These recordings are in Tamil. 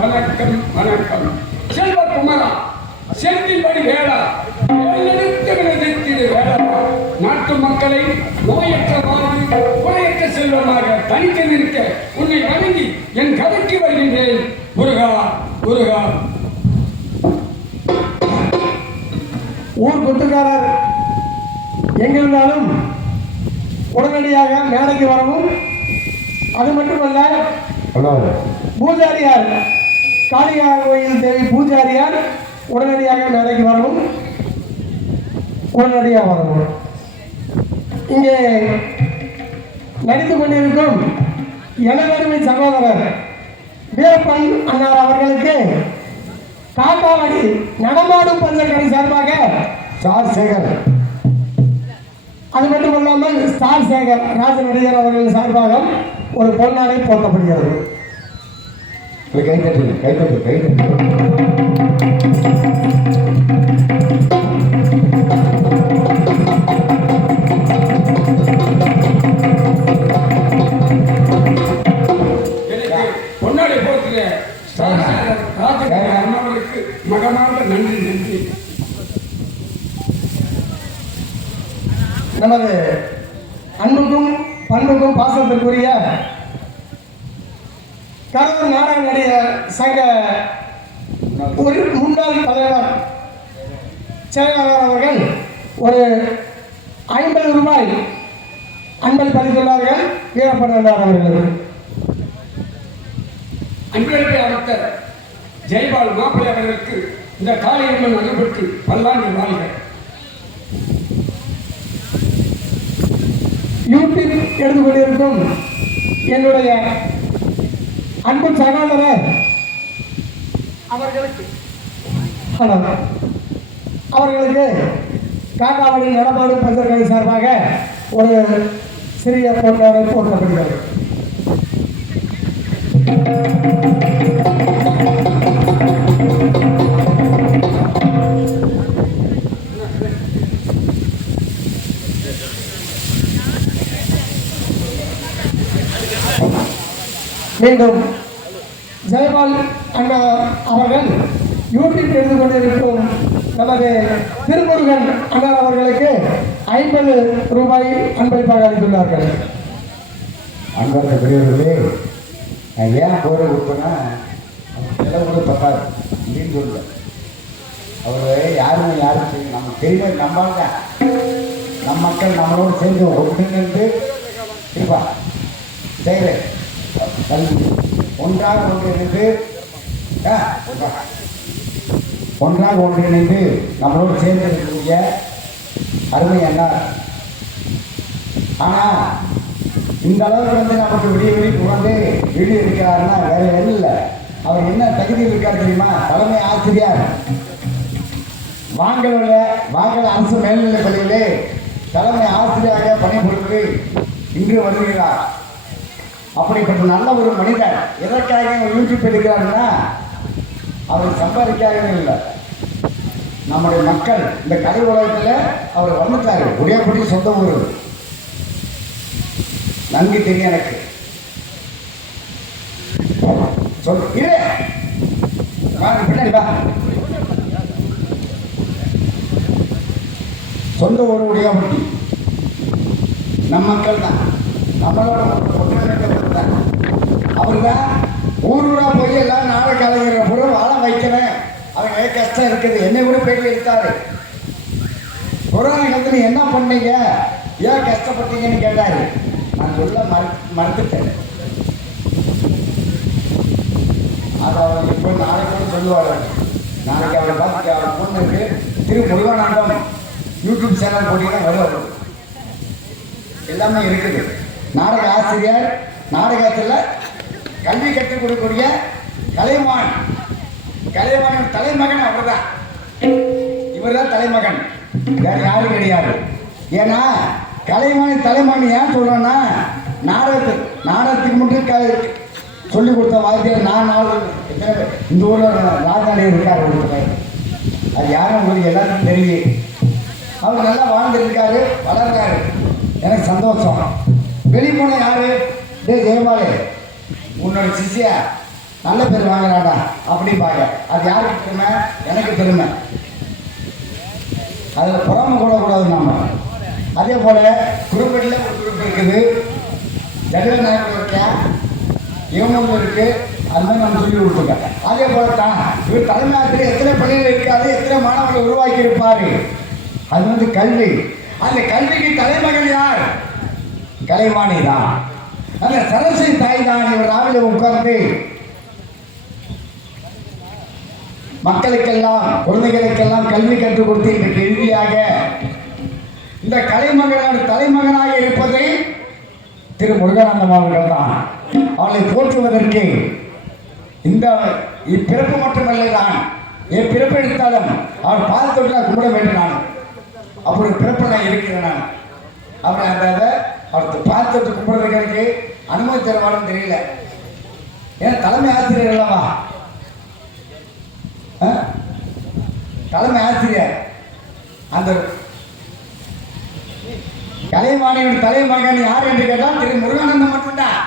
வணக்கம் வணக்கம். செல்வகுமாரா, செந்தில்படி வேளா, வேளா, நாட்டு மக்களை நோயற்ற வாழ்வு குறையற்ற செல்வமாக தனித்து நிற்க உன்னை வணங்கி என் கதைக்கு வருகின்றேன். முருகா முருகா. ஊர் கொட்டுக்காரர் எங்கிருந்தாலும் உடனடியாக மேடைக்கு வரவும், அது மட்டுமல்ல பூஜாரியார் காளியா கோயில் தேவி பூஜாரியார் உடனடியாக மேடைக்கு வரவும், உடனடியாக வரவும். இங்கே நடித்துக் கொண்டிருக்கும் எனதருமை சகோதரர் வீரப்பன் அண்ணார் அவர்களுக்கு காட்டாவடி நடமாடும் பந்தக்கடை சார்பாக ஸ்டார் சேகர், அது மட்டுமல்லாமல் ஸ்டார் சேகர் ராஜ நடிகர் அவர்கள் சார்பாக ஒரு பொன்னாடை போட்டப்படுகிறது. கைத்தட்டு கைத்தட்டு கைத்தட்டு. பொன்னாடை போட்டுங்க. அண்ணாவுக்கு மகனாக நன்றி நன்றி. நமது அன்புக்கும் பண்புக்கும் பாசத்திற்குரிய கரூர் நாடக நடிகர் சங்க ஒரு முன்னாள் தலைவர் செயலாளர் அவர்கள் ஒரு 50 ரூபாய் அன்பளிப்பு பளித்துள்ளார்கள் வீரப்பனார் அவர்களுக்கு. அன்பளிப்பை அடுத்த ஜெயபால் மாப்பிள்ளை அவர்களுக்கு இந்த காலையில் நடைபெற்று பல்லாண்டு வாழ்க. யூடியூப் எடுத்து கொண்டிருக்கும் என்னுடைய அன்பு சகோதரர் அவர்களுக்கு காட்டாவடி நடமாடும் பந்தர்களை சார்பாக ஒரு சிறிய பொருளாடை போட்டப்படுகிறது. மீண்டும் ஜெயபால் அண்ணா அவர்கள் யூடியூப் எழுந்து கொண்டிருக்கும் நமது திருமுருகன் அண்ணா அவர்களுக்கு 50 ரூபாய் அன்பளிப்பாக அளித்துள்ளார்கள். அன்பார்ந்த பெரியவர்களே, நான் ஏன் போரை கொடுத்தேன்னா செலவு கூட பத்தாது அப்படின்னு சொல்லுவேன். அவர் யாரும் செய்யும் நமக்கு தெரியுமே. நம்பாங்க நம் மக்கள் நம்மளோடு சேர்ந்து ஒன்றிணைந்து இருப்பா செய்கிறேன். ஒன்றாக ஒன்றிணைந்து நம்மளோடு சேர்ந்து இருக்கக்கூடிய அருமை அண்ணா. ஆனால் இந்த அளவுக்கு நமக்கு விடிய புகழ்ந்து வீடியோ இருக்கிறாருன்னா வேற எதுவும் இல்லை. அவர் என்ன தகுதியில் இருக்கார் தெரியுமா? தலைமை ஆசிரியர் வாங்கல் அரசு மேல்நிலைப் பள்ளியிலே தலைமை ஆசிரியராக பணிபுரிந்து இன்று வருகிறார். அப்படிப்பட்ட நல்ல ஒரு மனிதர் எதற்காக யூடியூப் எடுக்கிறாருன்னா அவர் சம்பாதிக்காகவே இல்லை. நம்முடைய மக்கள் இந்த கலை உலகத்தில் அவர் வந்துட்டார். உடையப்படி சொந்த ஊர் நன்கு தெரியும் எனக்கு. பின்னாடி வா. சொந்த ஊர் உடையப்பட்டி நம் மக்கள் தான். நம்மளோட அவர் தான் ஊரூரா போய் எல்லாம் நாளை கலைஞர கூட வாழ வைக்கிறேன். அவங்க கஷ்டம் இருக்குது. என்னை கூட பேட்டி எடுத்தாரு. கொரோனா காலத்தில் என்ன பண்ணீங்க, ஏன் கஷ்டப்பட்டீங்கன்னு கேட்டாரு. நான் சொல்ல மறுத்துட்டேன். அதை அவர் இப்போ நாளைக்கு கூட சொல்லுவார். நாளைக்கு அவரை பார்த்து அவர் பொண்ணு இருக்கு திரு முருகானந்தம் யூடியூப் சேனல் போட்டிங்கன்னா வருவார். எல்லாமே இருக்குது. நாடக ஆசிரியர், நாடகத்தில் கல்வி கற்றுக் கொடுக்கக்கூடிய கலைமான் தலைமகன் அவர் தான். இவர் தான் தலைமகன், வேற யாரும் கிடையாது. ஏன்னா கலைமான் தலைமகன் ஏன் சொல்றேன்னா நாடகத்துக்கு மட்டும் சொல்லிக் கொடுத்த வாத்தியார் நான் இந்த ஊரில் ராஜாண்டி இருக்கார். அது யாரும் உங்களுக்கு எல்லாருக்கும் தெரியும். அவர் நல்லா வாழ்ந்துருக்காரு, வளர்றாரு. எனக்கு சந்தோஷம். வெளிப்போன யாரு? டே ஜெயபாலே, உன்னோட சிஷியா நல்ல பேர் வாங்குறாடா அப்படிம்பாங்க. அது யாருக்கு பெருமை? எனக்கு பெருமை. அதில் புறாம கூடக்கூடாது நாம. அதே போல் குரூப்பில் ஒரு குரூப் இருக்குது, ஜெகன் நாயகம் இருக்கா, இவனும் இருக்குது. அது மாதிரி நம்ம சொல்லி கொடுத்துருக்கேன். அதே போல தான் இவர் தலைமையாசிரியர் எத்தனை பள்ளிகள் இருக்காது, எத்தனை மாணவர்களை உருவாக்கி இருப்பார். அது கல்வி. அந்த கல்விக்கு தலைமகன் யார்? கலைவாணி தான். அந்த சரஸ்வதி தாய் தான் இவர் ராவில உட்கார்ந்து மக்களுக்கெல்லாம் குழந்தைகளுக்கெல்லாம் கல்வி கற்றுக் கொடுத்து இன்றைக்கு இறுதியாக இந்த கலைமகனோட தலைமகனாக இருப்பதை திரு முருகானந்தம் அவர்கள் தான். அவளை போற்றுவதற்கு இந்த இப்பிறப்பு மட்டுமல்ல, தான் என் பிறப்பு எடுத்தாலும் அவர் பார்த்து கும்பிட வேண்டும். நான் அப்படி பிறப்பு நான் இருக்கிறேன். நான் அவரை அந்த அவர் பார்த்துட்டு கும்பிடுறதுக்கு எனக்கு அனுமதி தருவாருன்னு தெரியல. ஏன்னா தலைமை ஆசிரியர் அல்லவா, தலைமை ஆசிரியர். அந்த கலைவாணியின் தலைமகன் யார் என்று கேட்டால் திரு முருகானந்தம் மட்டும்தான்.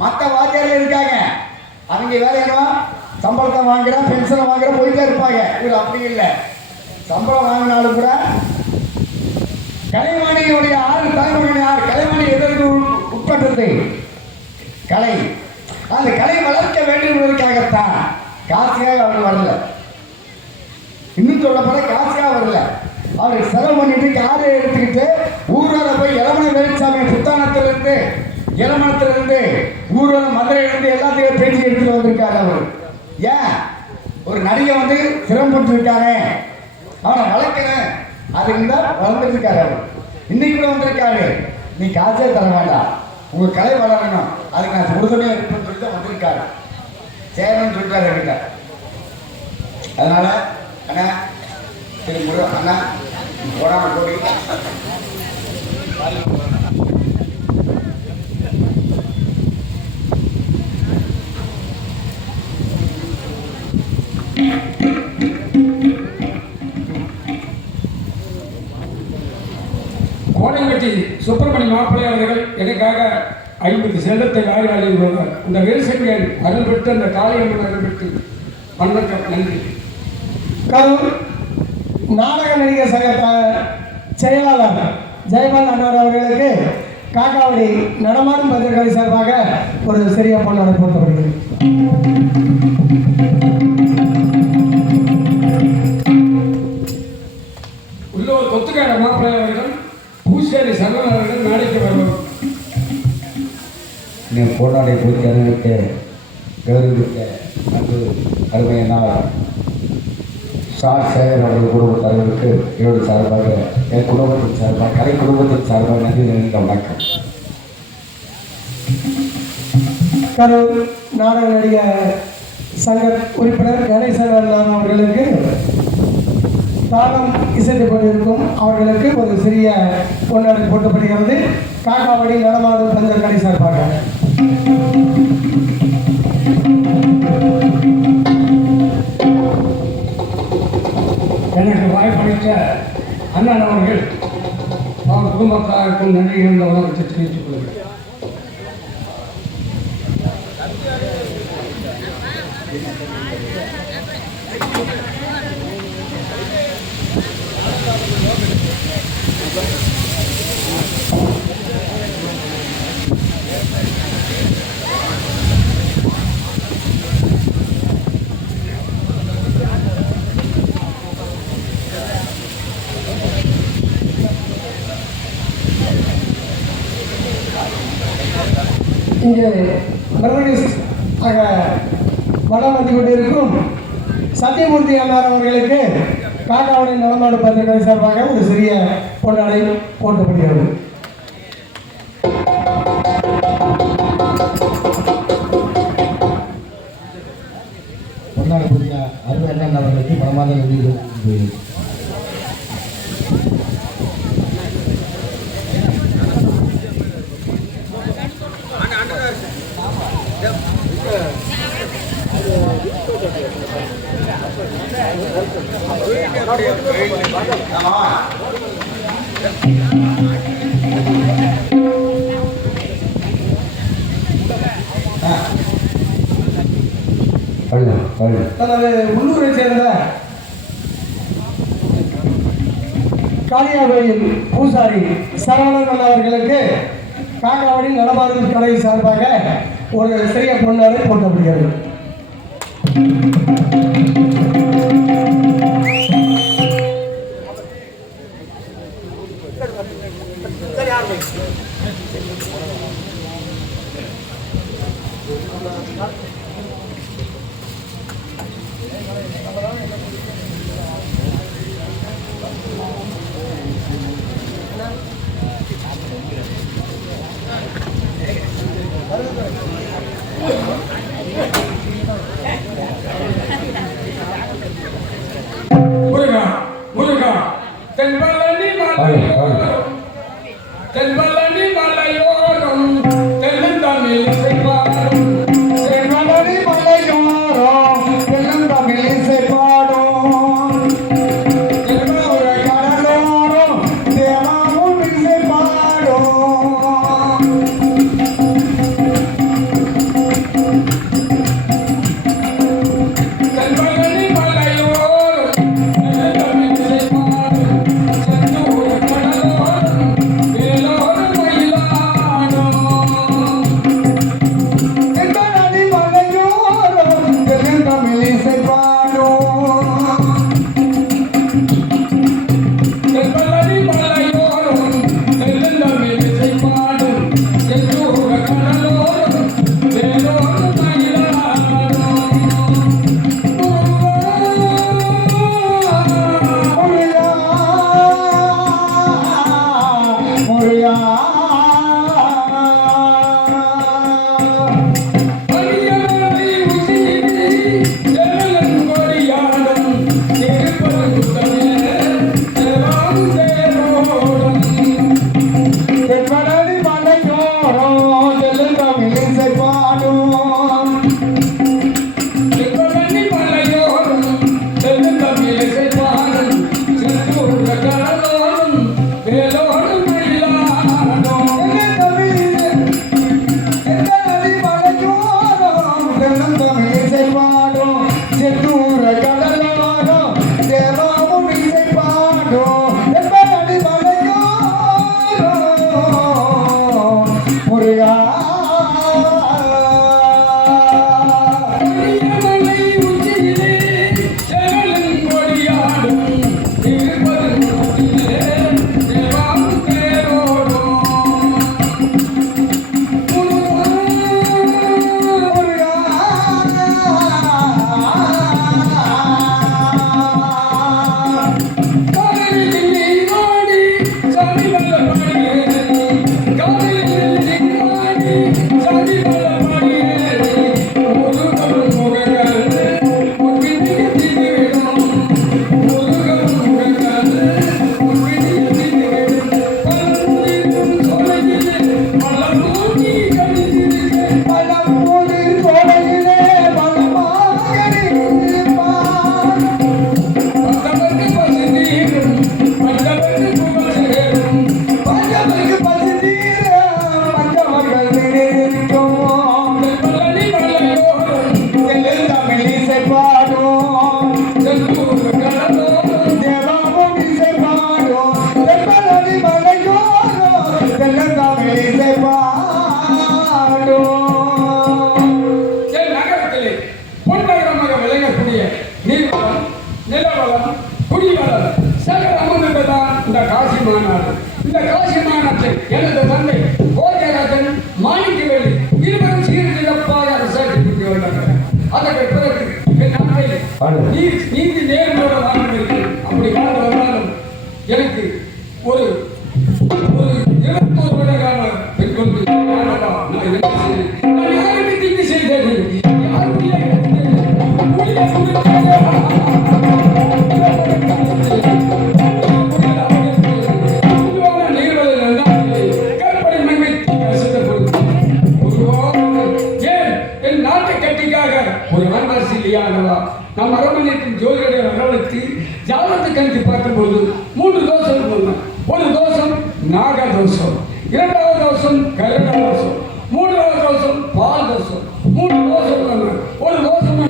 மற்ற வாத்தியார்கள் இருக்காங்க, அவங்க வேலையோ சம்பளத்தை வாங்குற, பென்ஷனை வாங்குற போயிட்டே இருப்பாங்க. இவர் அப்படி இல்லை. சம்பளம் வாங்கினாலும் கூட கலைவாணியுடைய ஆறு தலைமகன் யார்? கலைவாணி எதற்கு உட்பட்டது? கலை. அந்த கலை வளர்க்க வேண்டும் என்பதற்காகத்தான். காசுக்காக அவர் வரல, இன்னும் சொல்லப்போல காசுக்காக வரல. அவர் செலவு பண்ணிட்டு காரை எடுத்துக்கிட்டு ஊரோட போய் இளமண வேலுச்சாமி புத்தானத்திலிருந்து இளமணத்திலிருந்து ஊரோட மதுரையிலிருந்து எல்லாத்தையும் பேச்சு எடுத்துட்டு வந்திருக்காரு. அவர் ஏன் ஒரு நடிகை சிரமப்பட்டு இருக்கானே, அவனை வளர்க்கணும், அதுக்கு தான் வளர்ந்துருக்காரு. அவர் இன்னைக்கு கூட வந்திருக்காரு. நீ காசே தர வேண்டாம், உங்க கலை வளரணும், அதுக்கு நான் உறுதுணையா இருப்பேன்னு சொல்லி தான் வந்திருக்காரு. சேரன்னு சொல்லிட்டாரு என்கிட்ட. அதனால அண்ணா திரு முருகன் அண்ணா போடாம கோடி கோடைப்பட்டி சுப்பிரமணிய மாப்பிள்ளை அவர்கள் எனக்காக 50 செல்லத்தை வாரி வழங்குவார். இந்த வேசங்கள் அருள் பெற்று அந்த காலையம்மன் அருள் பெற்று வணக்கம், நன்றி. கரூர் நாடக நடிகர் சங்க செயலாளர் ஜெயபால் அண்ணார் அவர்களுக்கு காக்காவடி நடமாடும் பத்திரிகை சார்பாக ஒரு சிறிய பொன்னாடை போட்டப்படுகிறது. உள்ளூர் கொத்துக்கார மாப்பிள்ளை அவர்கள் பூசேரி சகோதரர் அவர்கள் நாளைக்கு வருவார். போராடை குறித்து அறிவிக்க கௌரவிக்க அன்று அருமையினால் சார் சேகர் அவர்கள் குடும்ப தலைவருக்கு என்னுடைய சார்பாக, என் குடும்பத்தின் சார்பாக, கலை குடும்பத்தின் சார்பாக நன்றி நிறைந்த வணக்கம். கரூர் நாடக நடிகர் சங்க உறுப்பினர் கணேசன் அவர்களுக்கு தாளம் இசைத்து கொண்டிருக்கும் அவர்களுக்கு ஒரு சிறிய பொன்னாடை போட்டப்படுகிறது. காக்காவடி நடமாடும் பஞ்சர் கடை சார்பாக. எனக்கு வாய்ப்பளித்த அண்ணன் அவர்கள் அவர் குடும்பத்தாருக்கும் நன்றி இருந்த உலகத்தை தெரிவித்துக் கொள்கிறேன். இங்கே ஆக வளம் வந்து கொண்டிருக்கும் சத்தியமூர்த்தி அண்ணார் அவர்களுக்கு காக்காவடி நடமாடு பத்திரிகை சார்பாக ஒரு சிறிய பொன்னாடை போட்டப்படுகிறது. பொன்னாடை குறித்த அருமை அண்ணன் அவர்களுக்கு பலமாக நன்றி. தனது உள்ளூரை சேர்ந்த காளியாகோயில் பூசாரி சரவணன் அவர்களுக்கு காக்காவடி நடமாடும் கடை சார்பாக ஒரு சிறிய பொன்னாடை போட்டப்படுகிறது. முருகா முருகா தென்பழனி மலையோரம் தென்னந்தமிழ் இசைப்பாடும் செல்வனடி மலையோரம் தென்னந்தமிழ் இசைப்பாடும் தென்மதுர கடலோரம் தேவாவும் இசைப்பாடும் தென்பழனி மலையோரம் தென்னந்தமிழ் இசைப்பாடும் செந்தூர கடலோரம் வேலோடு மயிலாடும் தென்பழனி மலையோரம் தென்னந்தமிழ் இசைப்பாடும் தென்பழனி மலையோரம் தென்னந்தமிழ் இசைப்பாடும் செந்தூர கடலோரம் வேலோடு மயிலாடும் முருகா முருகா அரியமலை உச்சியிலே செல்லன் கொடியாடும் திருப்பரங்குன்றமே தேவாம் தேரோடும் தென்பழனி மலையோரம் தென்னந்தமிழ் இசைப்பாடும் தென்பழனி மலையோரம் தென்னந்தமிழ் இசைப்பாடும் செந்தூர கடலோரம் வேலோடு மயிலாடும் தென்னழனி மலையோரம் தென்னந்தமிழ் இசைப்பாடும் செந்தூர கடலோரம் தேவாவும் இசைப்பாடும் தென்பழனி மலையோரம் முருகா அரியமலை உச்சியிலே செல்லன் கொடியாடும் திருப்பரங்குன்றமே தேவாம் தேரோடும் பழம்பொழில் கோடையிலே பலமாக இருப்பான் பஞ்சவர்க்கு பசி தீர பஞ்சமர்கள் நிறைக்கும் தென்னந்தமிழ் இசைப்பாடும் தேவாவும் இசைப்பாடும் தென்பழனி மலையோரம் தென்னந்தமிழ் இசைப்பாடும் என் நகரத்திலே பொன்னகரமாக விளங்கக்கூடிய நீர்வளம், நிலவளம், குடிவளம் சகல அமுததான் இந்த காசி மாநாடு. இந்த காசி மாநாட்டை எனது தந்தை போஜராஜன் மாணிக்கவேலி இருவரும் சீர்திருத்தமாக அரசாட்சி வந்தார்கள். அதற்கு பிறகு என் நாட்டை நீதி நேர்மையோட வாழ்ந்திருக்கு. அப்படி வாழ்ந்து வந்தாலும் எனக்கு ஒரு 21 வருட கால பெண் கொண்டு நான் என்ன செய்தேன்? நான் யாருக்கு தீங்கு செய்தேன்? யாருடைய ஒரு ஆண்வாசிலியானவா நம் அரண்மனைக்கும் ஜோதிடரை வரவழைத்து ஜாதகத்தை கணித்து பார்க்கும்போது 3 தோஷம் இருந்தன. ஒரு தோஷம் நாக தோஷம், இரண்டாவது தோஷம் கருட தோஷம், மூன்றாவது தோஷம் பால் தோஷம். 3 தோஷம் இருந்தன. ஒரு தோஷம்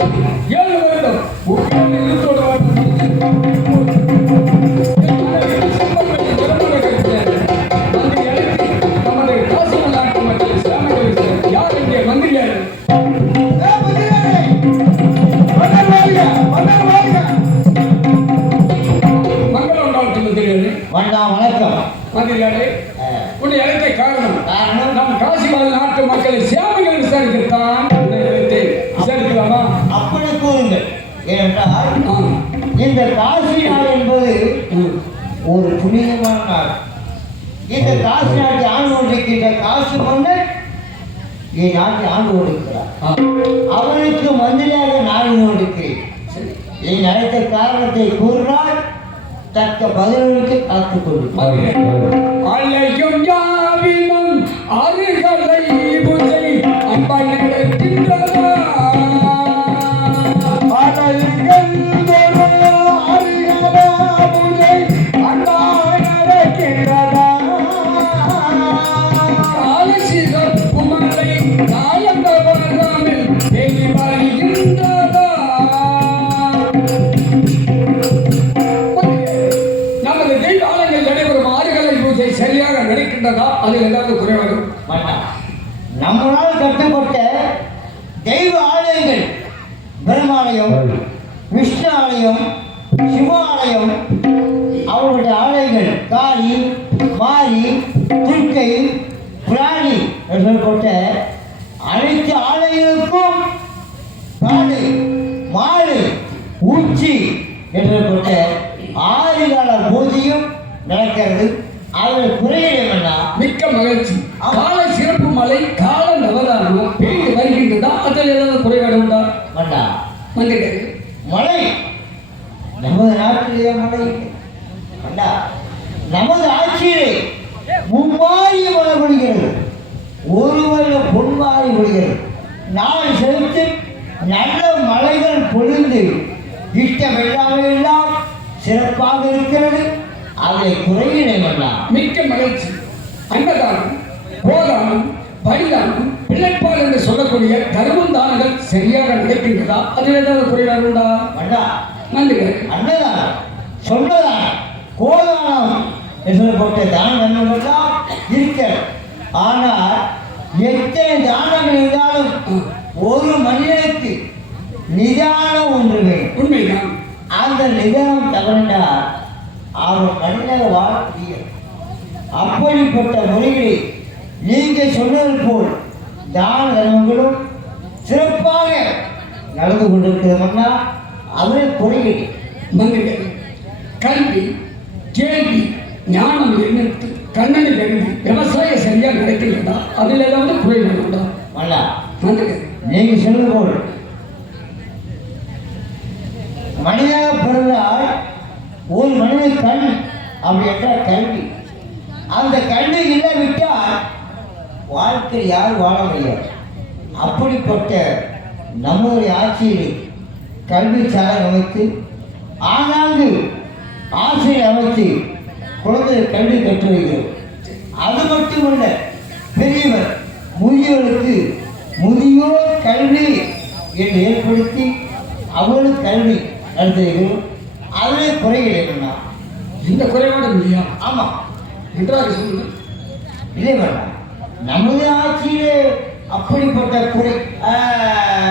மந்திரியாரே, உன்னை அழைத்த காரணம் காரணம் நம் காசிவாழ் நாட்டு மக்களை சேவைகளை விசாரிக்கத்தான் உன்னை அழைத்தேன். விசாரிக்கலாமா? அப்படி கூறுங்கள். ஏனென்றால் ஆ. இந்த காசி நாடு என்பது ம். ஒரு புனிதமான நாடு. இந்த காசி நாட்டை ஆண்டு கொண்டிருக்கின்ற காசி மன்னர் நாட்டை ஆண்டு கொண்டிருக்கிறார். ஆ. அவனுக்கு மந்திரியாக நான் கொண்டிருக்கிறேன். நீ அழைத்த காரணத்தை கூறினால் தக்க பதிலுக்கு காத்துக் கொள்ளும். அலையும் யாவினும் அருகலை பூஜை அம்பாள் நடக்கின்றதா? அலைகள் தோறும் அருகலா பூஜை அம்பாள் நடக்கின்றதா? காலசிகப்பு மலை காலந்த வராமல் தேடி வருகின்றதா? நமது தெய்வாலயங்கள் நடைபெறும் ஆறுகளை பூஜை சரியாக நடக்கின்றதா? அதில் ஏதாவது குறைவாகும்? வேண்டாம். நம்மளால் கட்டப்பட்ட தெய்வ ஆலயங்கள் பிரம்மாலயம், விஷ்ணு ஆலயம், சிவ ஆலயம், அவருடைய ஆலயங்கள் காளி, மாரி, துர்க்கை, பிராணி என்று போட்ட அனைத்து ஆலயங்களுக்கும் காடு, மாடு, உச்சி என்று போட்ட 6 கால பூஜையும் நடக்கிறது. அதில் குறையிடம் என்ன? மிக்க மகிழ்ச்சி. கால சிறப்பு மலை கால நவதானம் பெய்து வருகின்றதா? அதில் ஏதாவது குறைபாடு உண்டா? வேண்டாம். மந்திரி மழை நமது நாட்டிலே மழை இல்லை. வேண்டாம். நமது ஆட்சியிலே மும்மாறி மழை பொழிகிறது. ஒரு வருடம் பொன்மாறி பொழிகிறது. நாள் செலுத்து நல்ல மழைகள் பொழிந்து இஷ்டமில்லாமையெல்லாம் சிறப்பாக இருக்கிறது. அதை குறையிடம் வேண்டாம். மிக்க மகிழ்ச்சி. அன்னதானம், கோதானம், பரிதானம், பிள்ளைப்பால் என்று சொல்லக்கூடிய தர்மம் தானங்கள் சரியாக நடக்கின்றதா? அதில் ஏதாவது குறைபாடு உண்டா? வேண்டாம். மந்திரி அன்னதானம், சொன்னதானம், கோதானம் என்று போட்ட தானம் எல்லாம் இருக்கிறது. ஆனால் எத்தனை தானங்கள் இருந்தாலும் ஒரு மனிதனுக்கு நிதானம் ஒன்று வேண்டும். உண்மைதான். அந்த நிதானம் தவறினால் அவர் மனிதனை வாழ முடியும். அப்படிப்பட்ட முறைகளை நீங்கள் சொன்னது போல் தான தர்மங்களும் சிறப்பாக நடந்து கொண்டிருக்கிறோம்னா அதில் குறைகள். மந்திரி கல்வி, கேள்வி, ஞானம் எண்ணத்து, கண்ணனை கருதி விவசாயம் சரியாக நடக்கின்றதா? அதில் ஏதாவது குறைபாடு உண்டா? வேண்டாம். மந்திரி நீங்கள் சொன்னது போல் மனிதனாக பிறந்தால் ஒரு மனிதன் கண் அப்படி என்றால் கல்வி. அந்த கல்வி இல்லாவிட்டால் வாழ்க்கை யார் வாழ முடியாது. அப்படிப்பட்ட நம்முடைய ஆட்சியில் கல்வி சாலை அமைத்து ஆங்காங்கு ஆசிரியர் அமைத்து குழந்தைகள் கல்வி கற்று வைக்கிறோம். அது மட்டுமல்ல, பெரியவர் முதியோருக்கு முதியோர் கல்வி என்று ஏற்படுத்தி அவர்களுக்கு கல்வி நடத்துகிறோம். அதில் குறைகள் என்னன்னா இந்த குறைபாடு இல்லையா? ஆமாம், நன்றாக சொல்லுங்கள். இல்லை வேண்டாம். நமது ஆட்சியிலே அப்படிப்பட்ட குறை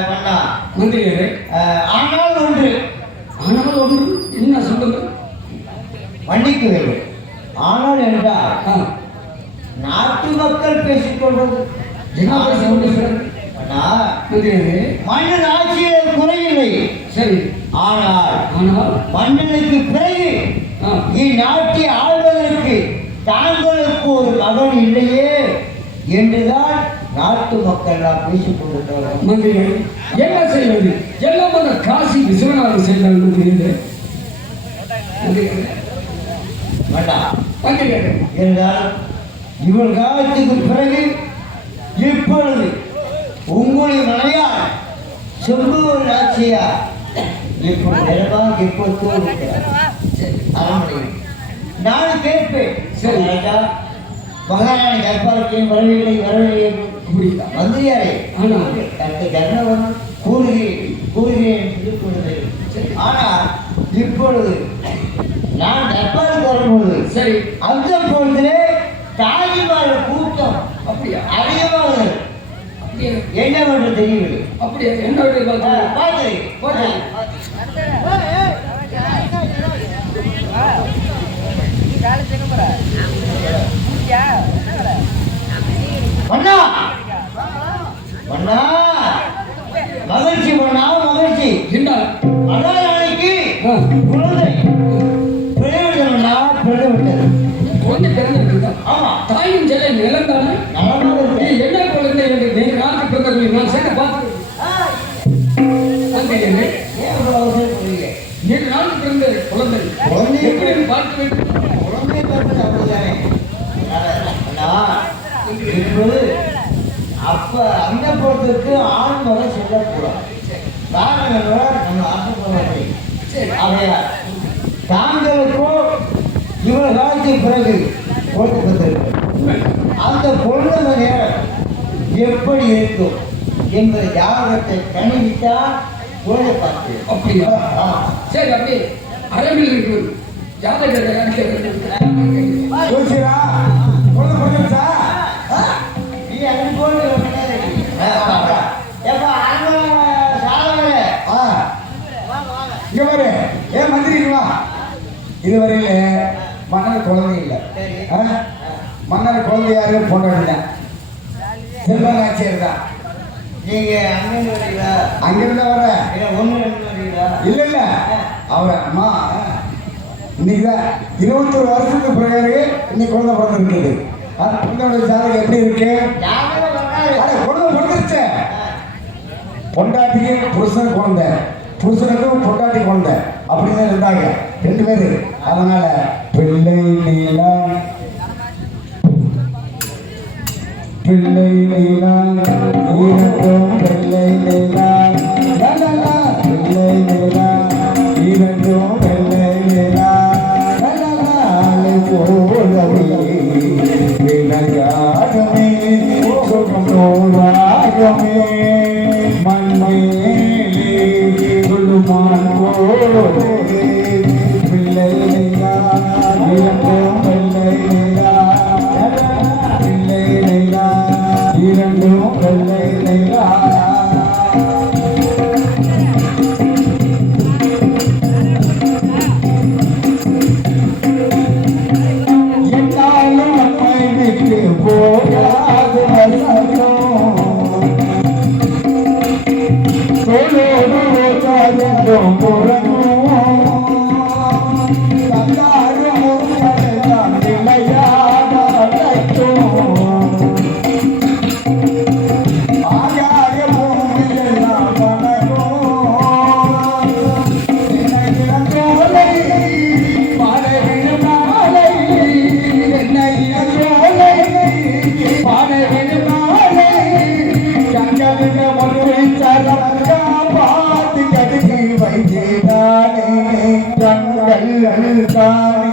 வேண்டாம். மந்திரியாரே, ஆனால் ஒன்று ஆனால் ஒன்று என்ன சொல்லுங்கள்? மன்னிக்க வேண்டும். ஆனால் என்றால் ஆ, நாட்டு மக்கள் பேசிக்கொள்வது என்ன பேச சொல்லுங்கள்? வேண்டாம். மந்திரியாரே, மன்னன் ஆட்சியிலே குறையில்லை. சரி. ஆனால் ஆனால் மன்னனுக்கு பிறகு ஆ, இந்நாட்டை ஆள்வதற்கு தாங்களுக்கு ஒரு மகன் இல்லையே என்றுதான் நாட்டு மக்கள் நாம் பேசிக் கொண்டிருக்கிறார்கள். மந்திரியாரே, என்ன செய்வது? எல்லாம் அந்த காசி விஸ்வநாதன் செய்தால் மந்திரியாரே. மந்திரியாரே, வேண்டாம். மந்திரியாரே, என்றால் இவள் காலத்துக்கு பிறகு இப்பொழுது உங்களுடைய மனையார் செம்புவர் ஆட்சியார் இப்படி நிலமாக இப்போது இருக்கிறார் அரண்மனையில். நான் கேட்பேன், சரி. ராஜா, மகாராணி தர்பாரத்தையும் வரவில்லை என்று அப்படியா? மந்திரியாரே ஆனால் தனக்கு தர்மவனம் கூறுகிறேன் என்று சொல்லிக் கொண்டது. ஆனால் இப்பொழுது நான் தர்பாருக்கு வரும்பொழுது சரி. அந்த பொழுதிலே தாலிபான கூட்டம் அப்படியா? அதிகமாக அப்படியா? என்னவென்று தெரியவில்லை. அப்படியா? என்ன வேண்டிய பார்த்தா? பார்க்கிறேன். காலை செய்ய போற அதான் நாளைக்கு ஆ. குழந்தை பிறவிடணும்னா பிறவிட்டது. குழந்தை பிறந்திருக்குதா? ஆமா, தாயும் செல்ல நிலந்தானே நலமாக இருக்கு. என்ன குழந்தை என்று நீங்க நாட்டு பிறந்த நான் சேர்ந்து பார்த்து என்ன ஏன் இவ்வளவு அவசரம் சொல்றீங்க? நீங்க நாட்டு பிறந்த குழந்தை குழந்தை எப்படி பார்க்க வேண்டும்? குழந்தையை பார்த்து அப்படிதானே. இப்போது அப்ப அந்த பொறுத்துக்கு ஆண் முறை சொல்லக்கூடாது. காரணம் என்ன? நம்ம ஆசைப்படுவதை ஆகையால் தாங்களுக்கும் இவ்வளவு காலத்துக்கு பிறகு கொடுக்கப்பட்டிருக்கு. அந்த பொருளை நேரம் எப்படி இருக்கும் என்பதை ஜாதகத்தை கணிவித்தால் குழந்தை பார்த்து. அப்படியா? ஆமா. சரி, அப்படி அரபில் இருக்கு ஜாதகத்தை ஜோசியரா குழந்தை பிறந்துச்சா? நீ அங்க போய் ஆ இங்க பாரு, ஏன் மந்திரிக்குமா இதுவரையில மன்னர் குழந்தை இல்லை. மன்னர் குழந்தை யாரு? பொண்டாட்டிதான், செல்வநாச்சியர் தான். நீங்க அங்கிருந்து வரீங்களா? அங்கிருந்தா வர இல்ல ஒண்ணு ரெண்டு வரீங்களா? இல்ல இல்ல அவர அம்மா இன்னைக்குதான் 21 வருஷத்துக்கு பிறகு இன்னைக்கு குழந்தை பிறந்திருக்குது. அது குழந்தையோட ஜாதகம் எப்படி இருக்கு? யாரும் வராது. அட குழந்தை பிறந்துருச்சு. பொண்டாட்டிக்கு புருஷன் குழந்தை, புருஷனுக்கும் பொண்டாட்டி குழந்தை அப்படின்னு இருந்தாங்க 2 பேரு. அதனால பிள்ளை நீலா பிள்ளை நீலா இரண்டும் பிள்ளை நீலா லலலா பிள்ளை நீலா இரண்டும் பிள்ளை நீலா லலலா போலவே விளையாடுமே சுகம் நோயாகுமே மண்மேலே குழுமான் போலே பிள்ளை நீலா இரண்டும் பிள்ளை நீலா பிள்ளை நீலா இரண்டும் பிள்ளை நீலா என்னாலும் நம்மை விட்டு போகாது வசனம் தோளோடு ஓட்டாதென்றும் புறணும் தந்தாரும் முருகனைத்தான் நிலையாக அழைத்தோம் ஆகாய பூமியெல்லாம் வணங்கும் என்னை இளங்கோலை பாடவிடும் நாளை என்னை இளங்கோலை பாடவிடும் நாளை கண்களில் மனுவை தரங்கா பார்த்து கடுகு வைத்தேதானே கண்கள் தானே